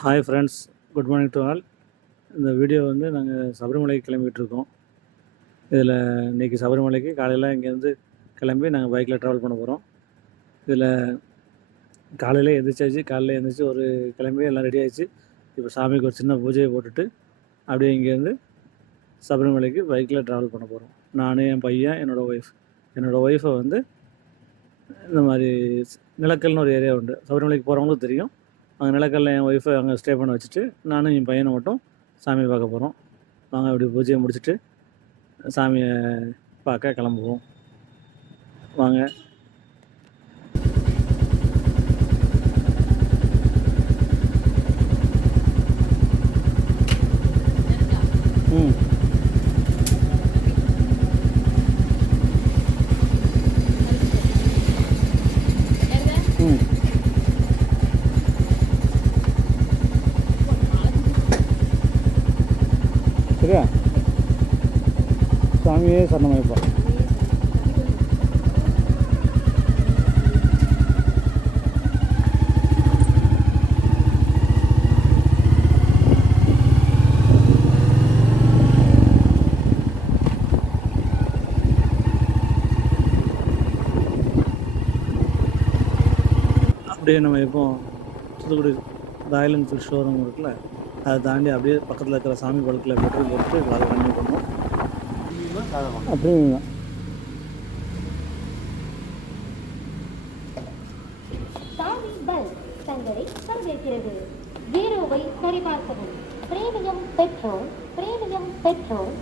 Hi friends, good morning to all. இந்த video வந்து நாங்கள் சபரிமலைக்கு கிளம்பிகிட்ருக்கோம். இதில் இன்றைக்கி சபரிமலைக்கு காலையில் இங்கேருந்து கிளம்பி நாங்கள் பைக்கில் ட்ராவல் பண்ண போகிறோம். இதில் காலையில் எழுந்திரிச்சி ஒரு கிளம்பி எல்லாம் ரெடி ஆகிடுச்சு. இப்போ சாமிக்கு ஒரு சின்ன பூஜையை போட்டுட்டு அப்படியே இங்கேருந்து சபரிமலைக்கு பைக்கில் ட்ராவல் பண்ண போகிறோம். நான், என் பையன், என்னோடய ஒய்ஃபை வந்து இந்த மாதிரி நிலக்கல்னு ஒரு ஏரியா உண்டு, சபரிமலைக்கு போகிறவங்களும் தெரியும். அங்கே நிலக்கல்ல என் ஒய்ஃபை அங்கே ஸ்டே பண்ண வச்சுட்டு நானும் என் பையனை மட்டும் சாமி பார்க்க போகிறோம். நாங்கள் அப்படி பூஜையை முடிச்சுட்டு சாமியை பார்க்க கிளம்புவோம். வாங்க. ம் ம் சரியா? சாமியே சரணமைப்பா. அப்படியே நம்ம இப்போ தூத்துக்குடி ராயல் என்ஃபீல்ட் ஷோரூம் இருக்குல்ல, அதை தாண்டி அப்படியே பக்கத்தில் இருக்கிற சாமி படத்தில் பெட்ரோல் போட்டு அதை கண்டினியூ பண்ணுவோம். அப்படிங்க சாமி பல் தங்களை வரவேற்கிறது. ஜீரோவை சரிபார்க்கவும். Premium petrol, premium petrol.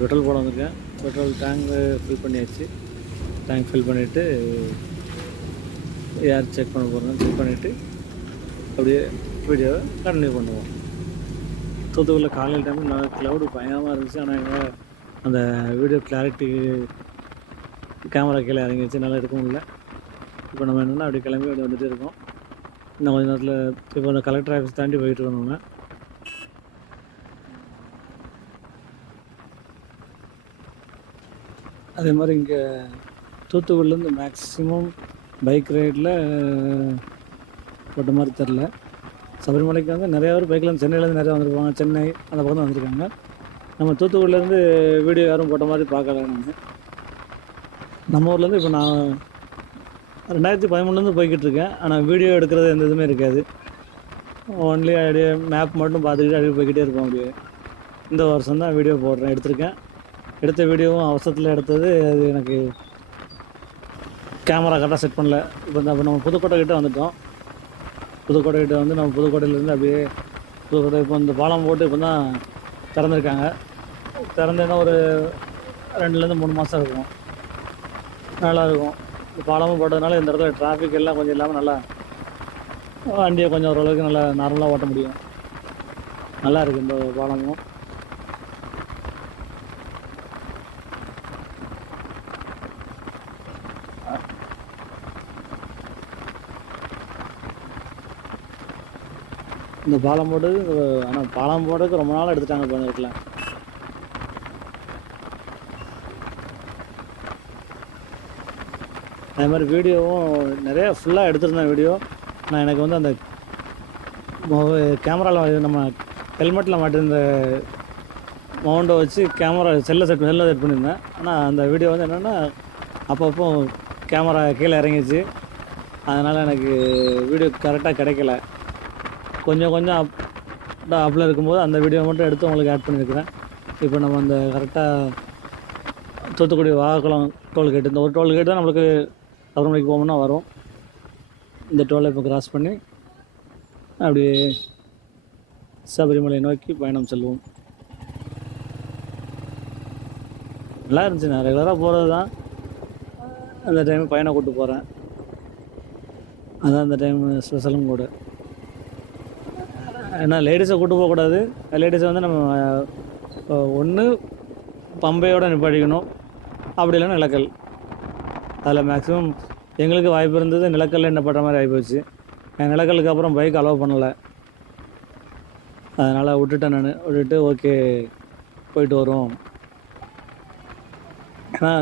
Petrol போட வந்திருக்கேன். பெட்ரோல் டேங்க் ஃபில் பண்ணியாச்சு. டேங்க் ஃபில் பண்ணிவிட்டு யார் செக் பண்ண போகிறோம் செக் பண்ணிவிட்டு அப்படியே வீடியோவை கண்டினியூ பண்ணுவோம். தூத்துக்குடியில் காலையில் டைமில் நல்லா க்ளவுடு பயங்கரமாக இருந்துச்சு. ஆனால் எங்கள் அந்த வீடியோ கிளாரிட்டி கேமரா கீழே இறங்கிடுச்சு, நல்லா எடுக்க முடியல. இப்போ நம்ம என்னென்னா அப்படி கிளம்பி அப்படி வந்துகிட்டே இருக்கோம். இன்னும் கொஞ்சம் நேரத்தில் இப்போ அந்த கலெக்டர் ஆஃபீஸ் தாண்டி போயிட்டுருக்கோம். நம்ம அதே மாதிரி இங்கே தூத்துக்குடிலேருந்து மேக்ஸிமம் பைக் ரைடில் போட்ட மாதிரி தெரில. சபரிமலைக்கு வந்து நிறையா பேர் பைக்கில் சென்னையிலேருந்து நிறையா வந்திருப்பாங்க. சென்னை அந்த பக்கம் தான் வந்திருக்காங்க. நம்ம தூத்துக்குடியிலேருந்து வீடியோ யாரும் போட்ட மாதிரி பார்க்கல. நம்ம ஊர்லேருந்து இப்போ நான் 2013 போய்கிட்டு இருக்கேன். ஆனால் வீடியோ எடுக்கிறது எந்த இதுவுமே இருக்காது. ஒன்லி அப்படியே மேப் மட்டும் பார்த்துக்கிட்டு அப்படியே போய்கிட்டே இருப்போம். அப்படியே இந்த வருஷம் தான் வீடியோ எடுத்திருக்கேன். எடுத்த வீடியோவும் அவசரத்தில் எடுத்தது. அது எனக்கு கேமரா கரெக்டாக செட் பண்ணல. இப்போ நம்ம புதுக்கோட்டை கிட்டே வந்துட்டோம். புதுக்கோட்டை கிட்டே வந்து நம்ம புதுக்கோட்டையிலேருந்து அப்படியே புதுக்கோட்டை இப்போ இந்த பாலம் போட்டு இப்போ தான் திறந்துருக்காங்க. திறந்தேன்னா ஒரு 2லேருந்து 3 மாதம் இருக்கும். நல்லாயிருக்கும். இந்த பாலமும் போட்டதுனால இந்த இடத்துல டிராஃபிக் எல்லாம் கொஞ்சம் இல்லாமல் நல்லா வண்டியை கொஞ்சம் ஓரளவுக்கு நல்லா நார்மலாக ஓட்ட முடியும். நல்லா இருக்குது இந்த பாலமும். இந்த பாலம் போட்டது, ஆனால் பாலம் போட்டதுக்கு ரொம்ப நாள் எடுத்துட்டாங்க. இப்போ இருக்குல்ல அதே மாதிரி வீடியோவும் நிறைய ஃபுல்லாக எடுத்துருந்தேன் வீடியோ. நான் எனக்கு வந்து அந்த கேமராவில் நம்ம ஹெல்மெட்டில் மாட்டிருந்த மவுண்டை வச்சு செல்லை செட் பண்ணியிருந்தேன். ஆனால் அந்த வீடியோ வந்து என்னென்னா அப்பப்போ கேமரா கீழே இறங்கிச்சு. அதனால் எனக்கு வீடியோ கரெக்டாக கிடைக்கல. கொஞ்சம் அப்பில் இருக்கும்போது அந்த வீடியோ மட்டும் எடுத்து உங்களுக்கு ஆட் பண்ணியிருக்கிறேன். இப்போ நம்ம அந்த கரெக்டாக தூத்துக்குடி வாகக்குளம் டோல்கேட்டு, இந்த ஒரு டோல்கேட்டு தான் நம்மளுக்கு சபரிமலைக்கு போகணுன்னா வரும். இந்த டோலை இப்போ கிராஸ் பண்ணி அப்படியே சபரிமலை நோக்கி பயணம் செல்வோம். நல்லா இருந்துச்சு. நான் ரெகுலராக போகிறது தான். அந்த டைம் பையனை கூப்பிட்டு போகிறேன். அதான் அந்த டைம் ஸ்பெஷலும் கூட. ஏன்னா லேடிஸை கூப்பிட்டு போகக்கூடாது. லேடிஸை வந்து நம்ம ஒன்று பம்பையோடு நிப்பாட்டிக்கணும், அப்படி இல்லைன்னா நிலக்கல். அதில் மேக்ஸிமம் எங்களுக்கு வாய்ப்பு இருந்தது நிலக்கல்ல நிப்பாட்டுற மாதிரி ஆகிப்போச்சு. என் நிலக்கல்லுக்கு அப்புறம் பைக் அலோவ் பண்ணலை. அதனால் விட்டுட்டு ஓகே போயிட்டு வரும். ஏன்னா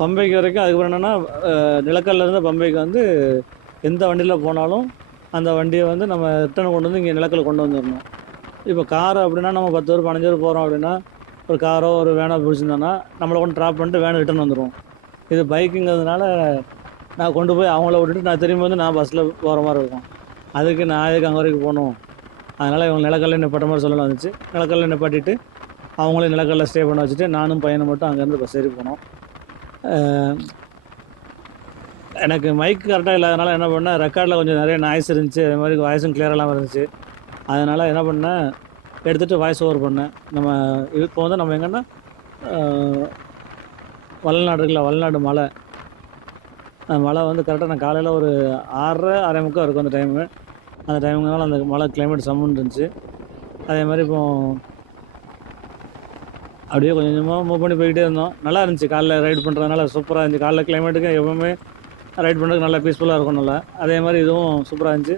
பம்பைக்கு வரைக்கும் அதுக்கப்புறம் என்னென்னா நிலக்கல்லேருந்து பம்பைக்கு வந்து எந்த வண்டியில் போனாலும் அந்த வண்டியை வந்து நம்ம ரிட்டர்ன் கொண்டு வந்து இங்கே நிலக்கல் கொண்டு வந்துடணும். இப்போ கார் அப்படின்னா நம்ம 10 பேர் 15 பேர் போகிறோம் அப்படின்னா ஒரு காரோ ஒரு வேனோ பிடிச்சிருந்தோன்னா நம்மளை கொண்டு ட்ராப் பண்ணிட்டு வேன் ரிட்டர்ன் வந்துடும். இது பைக்குங்கிறதுனால நான் கொண்டு போய் அவங்கள விட்டுட்டு நான் திரும்பி வந்து நான் பஸ்ஸில் போகிற மாதிரி இருக்கும். அதுக்கு நான் எதுக்கு அங்கே வரைக்கும் போகணும்? அதனால் இவங்க நிலக்கல்ல நிப்பாட்ட மாதிரி சொல்லலாம் வந்துச்சு. நிலக்கல்ல நிப்பாட்டிட்டு அவங்களே நிலக்கல்ல ஸ்டே பண்ண வச்சுட்டு நானும் பையனை மட்டும் அங்கேருந்து பஸ் ஏறி போனோம். எனக்கு மைக் கரெக்டாக இல்லாதனால என்ன பண்ணேன், ரெக்கார்டில் கொஞ்சம் நிறைய நாய்ஸ் இருந்துச்சு, அதே மாதிரி வாய்ஸும் கிளியர் இல்லாமல் இருந்துச்சு. அதனால் என்ன பண்ணேன், எடுத்துகிட்டு வாய்ஸ் ஓவர் பண்ணேன். நம்ம இப்போ வந்து நம்ம எங்கன்னா வளநாடு இருக்குல்ல, வளநாடு மலை. அந்த மலை வந்து கரெக்டாக நான் காலையில் ஒரு 6:30 6:45 இருக்கும் அந்த டைமு. அந்த டைமுங்கனால அந்த மலை கிளைமேட் சம்மன் இருந்துச்சு. அதே மாதிரி இப்போ அப்படியே கொஞ்சம் கொஞ்சமாக மூவ் பண்ணி போய்கிட்டே இருந்தோம். நல்லா இருந்துச்சு காலைல ரைடு பண்ணுறதுனால, சூப்பராக இருந்துச்சு. காலைல கிளைமேட்டுக்கு எப்போவுமே ரைட் பண்ணுறதுக்கு நல்லா பீஸ்ஃபுல்லாக இருக்கும். நல்லா அதே மாதிரி இதுவும் சூப்பராக இருந்துச்சு.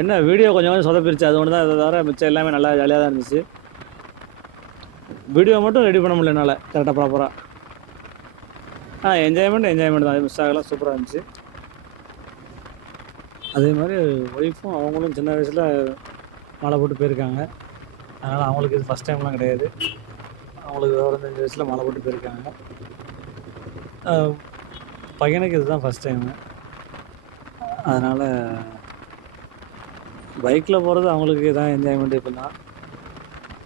என்ன வீடியோ கொஞ்சம் கொஞ்சம் சொதப்பிருச்சு, அது ஒன்று தான். அதை தவிர மிச்சம் எல்லாமே நல்லா ஜாலியாக தான் இருந்துச்சு. வீடியோ மட்டும் ரெடி பண்ண முடியல என்னால் கரெக்டாக ப்ராப்பராக. என்ஜாய்மெண்ட் தான், அது மிஸ் ஆகலாம். சூப்பராக இருந்துச்சு. அதே மாதிரி ஒய்ஃபும் அவங்களும் சின்ன வயசில் மாலை போட்டு போயிருக்காங்க. அதனால் அவங்களுக்கு இது ஃபஸ்ட் டைம்லாம் கிடையாது. அவங்களுக்கு 25 வயசில் மாலை போட்டு போயிருக்காங்க. பையனுக்கு இதுதான் ஃபஸ்ட் டைமு. அதனால் பைக்கில் போகிறது அவங்களுக்கு இதான் என்ஜாய்மெண்ட். இப்போனா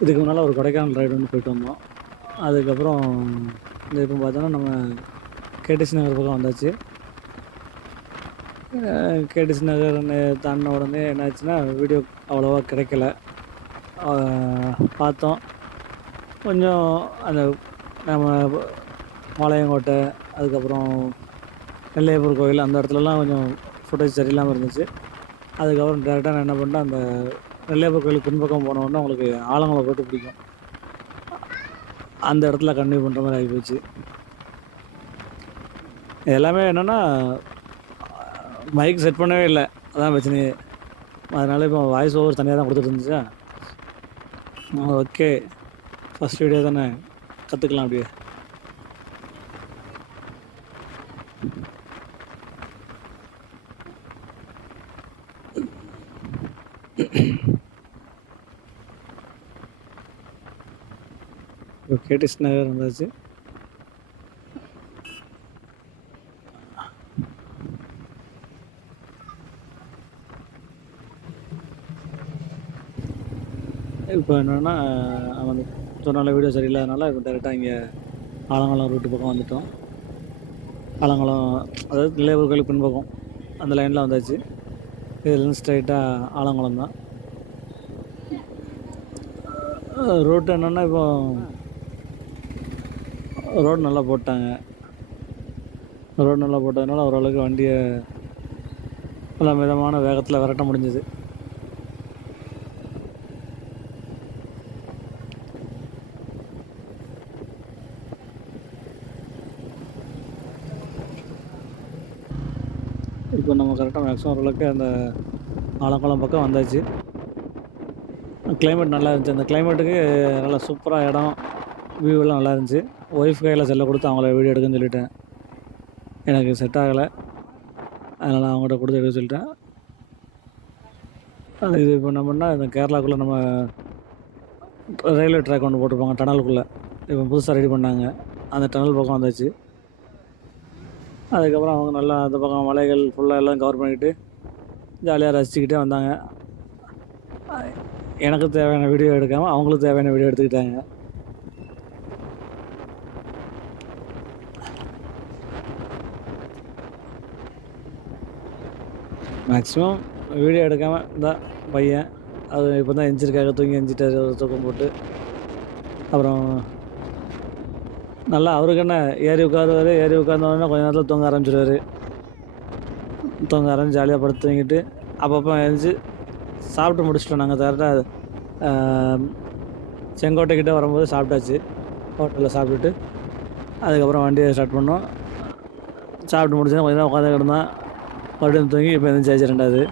இதுக்கு முன்னால் ஒரு கொடைக்கானல் ரைடு ஒன்று போயிட்டு வந்தோம். அதுக்கப்புறம் இந்த இப்போ பார்த்தோன்னா நம்ம கேடிசி நகர் பக்கம் வந்தாச்சு. கேடிசி நகர் தாண்டின உடனே என்னாச்சுன்னா வீடியோ அவ்வளோவா கிடைக்கல. பார்த்தோம் கொஞ்சம் அந்த நம்ம பாளையங்கோட்டை, அதுக்கப்புறம் நெல்லையப்பர் கோயில், அந்த இடத்துலலாம் கொஞ்சம் ஃபுட்டேஜ் சரியில்லாமல் இருந்துச்சு. அதுக்கப்புறம் டேரெக்டாக நான் என்ன பண்ணேன், அந்த நெல்லையப்பர் கோயிலுக்கு பின்பக்கம் போனோடனே உங்களுக்கு ஆலங்குளம் போட்டு பிடிக்கும், அந்த இடத்துல கன்டினியூ பண்ணுற மாதிரி ஆகிப்போச்சு. எல்லாமே என்னென்னா மைக் செட் பண்ணவே இல்லை, அதான் பிரச்சனையே. அதனால் இப்போ வாய்ஸ் ஓவர் தனியாக தான் கொடுத்துட்டு இருந்துச்சா. ஓகே, ஃபஸ்ட் வீடியோ தானே, கற்றுக்கலாம் அப்படியே. இப்போ கேடிசி நகர் வந்தாச்சு. இப்போ என்னென்னா அந்த சொன்னால வீடியோ சரியில்லாதனால இப்போ டேரெக்டாக இங்கே ஆலங்குளம் ரூட்டு பக்கம் வந்துவிட்டோம். ஆலங்குளம் அதாவது நெல்லையப்பர் கோயிலுக்கு பின்பக்கம் அந்த லைனில் வந்தாச்சு. இதுலேருந்து ஸ்ட்ரைட்டாக ஆலங்குளம் தான் ரூட்டு. என்னென்னா இப்போ ரோடு நல்லா போட்டாங்க. ரோடு நல்லா போட்டதுனால ஓரளவுக்கு வண்டியை நல்லா மிதமான வேகத்தில் விரட்ட முடிஞ்சுது. இப்போ நம்ம கரெக்டாக மேக்ஸிமம் ஓரளவுக்கு அந்த ஆலங்குளம் பக்கம் வந்தாச்சு. கிளைமேட் நல்லா இருந்துச்சு. அந்த கிளைமேட்டுக்கு நல்லா சூப்பராக இடம், வியூவெல்லாம் நல்லா இருந்துச்சு. ஒய்ஃப் கையில் செல்லை கொடுத்து அவங்கள வீடியோ எடுக்குன்னு சொல்லிட்டேன். எனக்கு செட் ஆகலை, அதனால் அவங்கள்ட்ட கொடுத்து எடுக்க சொல்லிட்டேன். இது இப்போ என்ன பண்ணால் இந்த கேரளாக்குள்ளே நம்ம ரயில்வே ட்ராக் ஒன்று போட்டிருப்பாங்க டனலுக்குள்ளே, இப்போ புதுசாக ரெடி பண்ணாங்க. அந்த டனல் பக்கம் வந்தாச்சு. அதுக்கப்புறம் அவங்க நல்லா அந்த பக்கம் மலைகள் ஃபுல்லாக எல்லாம் கவர் பண்ணிக்கிட்டு ஜாலியாக ரசிச்சுக்கிட்டே வந்தாங்க. எனக்கு தேவையான வீடியோ எடுக்காமல் அவங்களுக்கு தேவையான வீடியோ எடுத்துக்கிட்டாங்க. மேக்ஸிமம் வீடியோ எடுக்காமல் இருந்தால் பையன் அது இப்போ தான் எஞ்சிருக்காக தூங்கி எஞ்சிட்டார் ஒரு தூக்கம் போட்டு. அப்புறம் நல்லா அவருக்கு என்ன ஏறி உட்காருவார், ஏறி உட்காந்தோடனே கொஞ்ச நேரத்தில் தூங்க ஆரம்பிச்சிடுவார். தூங்க ஆரம்பிச்சு ஜாலியாக படுத்து தூங்கிட்டு அப்பப்போ எழுந்துச்சி சாப்பிட்டு முடிச்சிட்டோம். நாங்கள் கரெக்டாக செங்கோட்டைக்கிட்ட வரும்போது சாப்பிட்டாச்சு. ஹோட்டலில் சாப்பிட்டுட்டு அதுக்கப்புறம் வண்டியை ஸ்டார்ட் பண்ணோம். சாப்பிட்டு முடிச்சோன்னா கொஞ்ச நேரம் உட்காந்து கிடந்தான், மறுபடியும் தூங்கி இப்போ எழுந்திரிச்சாச்சு. ரெண்டாவது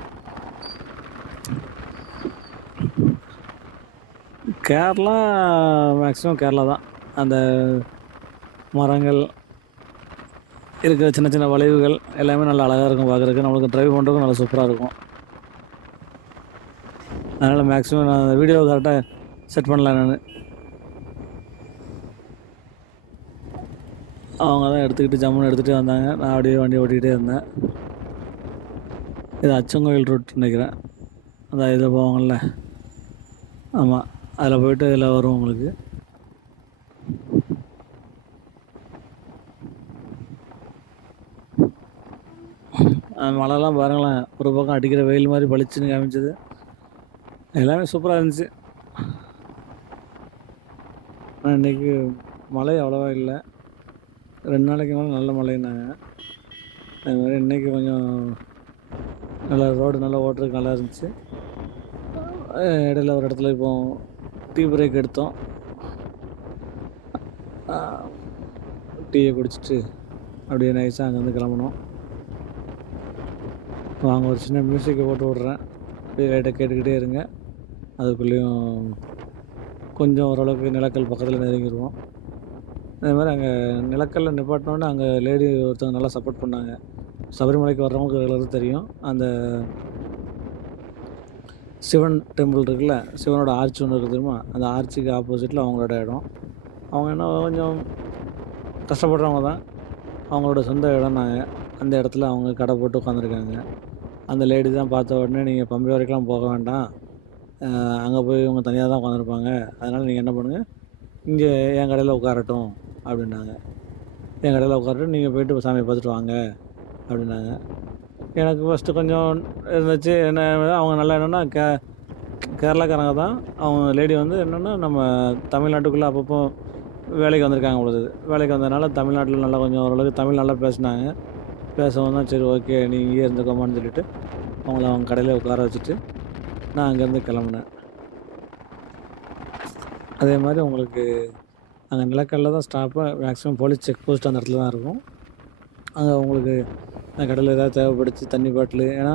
கேரளா, மேக்ஸிமம் கேரளா தான். அந்த மரங்கள் இருக்கிற சின்ன சின்ன வளைவுகள் எல்லாமே நல்லா அழகாக இருக்கும் பார்க்குறதுக்கு. நம்மளுக்கு ட்ரைவ் பண்ணுறதுக்கும் நல்லா சூப்பராக இருக்கும். அதனால் மேக்ஸிமம் நான் அந்த வீடியோ கரெக்டாக செட் பண்ணல நான். அவங்க தான் எடுத்துக்கிட்டு ஜம்முன்னு எடுத்துகிட்டே வந்தாங்க. நான் அப்படியே வண்டி ஓட்டிகிட்டே இருந்தேன். இது அச்சங்கோயில் ரோட் நினைக்கிறேன். அந்த இதில் போவாங்கள்ல, ஆமாம், அதில் போய்ட்டு இதில் வரும் உங்களுக்கு. மழைலாம் பாருங்களேன், ஒரு பக்கம் அடிக்கிற வெயில் மாதிரி பளிச்சுன்னு காமிச்சது. எல்லாமே சூப்பராக இருந்துச்சு. ஆனால் இன்றைக்கி மழை அவ்வளோவா இல்லை. 2 நாளைக்கு மேலே நல்ல மழைன்னாங்க. அது மாதிரி இன்றைக்கி கொஞ்சம் நல்லா ரோடு நல்லா ஓட்டுறதுக்கு நல்லா இருந்துச்சு. இடையில ஒரு இடத்துல இப்போ டீ பிரேக் எடுத்தோம். டீயை குடிச்சிட்டு அப்படியே நைஸாக அங்கேருந்து கிளம்பணும். வாங்க ஒரு சின்ன மியூசிக்கை போட்டு விட்றேன், அப்படியே லைட்டாக கேட்டுக்கிட்டே இருங்க. அதுக்குள்ளேயும் கொஞ்சம் ஓரளவுக்கு நிலக்கல் பக்கத்தில் நெருங்கிடுவோம். அதே மாதிரி அங்கே நிலக்கல்ல நிப்பாட்டினோன்னே அங்கே லேடி ஒருத்தவங்க நல்லா சப்போர்ட் பண்ணாங்க. சபரிமலைக்கு வர்றவங்களுக்கு ரெகுலராக தெரியும். அந்த சிவன் டெம்பிள் இருக்குல்ல, சிவனோட ஆர்ச் ஒன்று இருக்குது தெரியுமா, அந்த ஆர்ச்சுக்கு ஆப்போசிட்டில் அவங்களோட இடம். அவங்க என்ன கொஞ்சம் கஷ்டப்படுறவங்க தான், அவங்களோட சொந்த இடம்னாங்க. அந்த இடத்துல அவங்க கடை போட்டு உட்காந்துருக்காங்க. அந்த லேடி தான் பார்த்த உடனே, நீங்கள் பம்பை வரைக்கும்லாம் போக வேண்டாம், அங்கே போய் இவங்க தனியாக தான் உட்காந்துருப்பாங்க, அதனால் நீங்கள் என்ன பண்ணுங்கள், இங்கே என் கடையில் உட்காரட்டும் அப்படின்னாங்க. என் கடையில் உட்காரட்டும், நீங்கள் போய்ட்டு சாமியை பார்த்துட்டு வாங்க அப்படின்னாங்க. எனக்கு ஃபஸ்ட்டு கொஞ்சம் இருந்துச்சு. என்ன அவங்க நல்லா என்னென்னா கேரளாக்காரங்க தான். அவங்க லேடி வந்து என்னென்னா நம்ம தமிழ்நாட்டுக்குள்ளே அப்பப்போ வேலைக்கு வந்திருக்காங்க பொழுது. வேலைக்கு வந்ததுனால தமிழ்நாட்டில் நல்லா கொஞ்சம் ஓரளவுக்கு தமிழ் நல்லா பேசினாங்க. பேசவும் தான் சரி ஓகே நீ இங்கே இருந்துக்கோமான்னு சொல்லிவிட்டு அவங்கள அவங்க கடையில் உட்கார வச்சுட்டு நான் அங்கேருந்து கிளம்புனேன். அதே மாதிரி உங்களுக்கு அங்கே நிலக்கல்ல தான் stop. Maximum police check post அந்த இடத்துல தான் இருக்கும். அங்கே உங்களுக்கு கடையில் ஏதாவது தேவைப்படுச்சு தண்ணி பாட்டிலு, ஏன்னா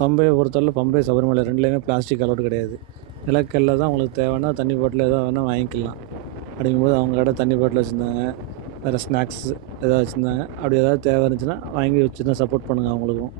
பம்பையை பொறுத்தவரை பம்பை சபரிமலை ரெண்டுலேயுமே பிளாஸ்டிக் அலோடு கிடையாது. நிலக்கல்ல தான் உங்களுக்கு தேவைன்னா தண்ணி பாட்டில் எதாவது வேணால் வாங்கிக்கலாம். அப்படிங்கும்போது அவங்க கடை தண்ணி பாட்டில் வச்சுருந்தாங்க, வேறு ஸ்நாக்ஸ் எதாவது வச்சுருந்தாங்க. அப்படி ஏதாவது தேவை இருந்துச்சுன்னா வாங்கி வச்சுருந்தா சப்போர்ட் பண்ணுங்கள் அவங்களுக்கும்.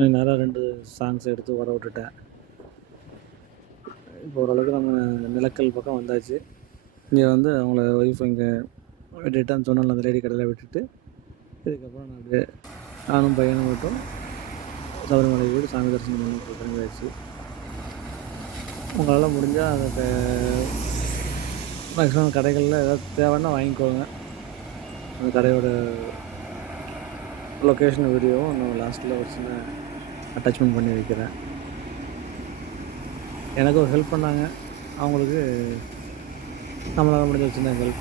நேரம் 2 சாங்ஸ் எடுத்து ஓட விட்டுட்டேன். இப்போ ஓரளவுக்கு நம்ம நிலக்கல் பக்கம் வந்தாச்சு. இங்கே வந்து அவங்கள ஒய்ஃப் இங்கே விட்டுட்டான்னு சொன்னால அந்த லேடி கடையில் விட்டுட்டு, இதுக்கப்புறம் நான் அப்படியே நானும் பையனும் மட்டும் சபரிமலை போய் சாமி தரிசனம் பண்ணிட்டு கிளம்பியாச்சு. உங்களால் முடிஞ்சால் அந்த மேக்ஸிமம் கடைகளில் ஏதாவது தேவைன்னா வாங்கிக்கோங்க. அந்த கடையோட லொக்கேஷன் வீடியோவும் நான் லாஸ்ட்டில் ஒரு சின்ன அட்டாச்மெண்ட் பண்ணி வைக்கிறேன். எனக்கு ஒரு ஹெல்ப் பண்ணாங்க, அவங்களுக்கு நம்மளால் முடிஞ்ச ஒரு சின்ன ஹெல்ப்.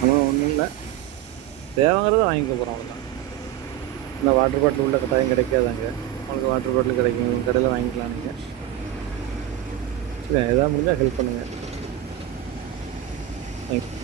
நம்மளும் ஒன்றும் இல்லை, தேவைங்கிறத வாங்கிக்க போகிறோம் அவ்வளோதான். இந்த வாட்டர் பாட்டில் உள்ள கட்டாயம் கிடைக்காதாங்க, உங்களுக்கு வாட்டர் பாட்டில் கிடைக்கும், கடையில் வாங்கிக்கலாம் நீங்கள். சரி, எதாவது முடிஞ்சால் ஹெல்ப் பண்ணுங்கள். தேங்க்ஸ்.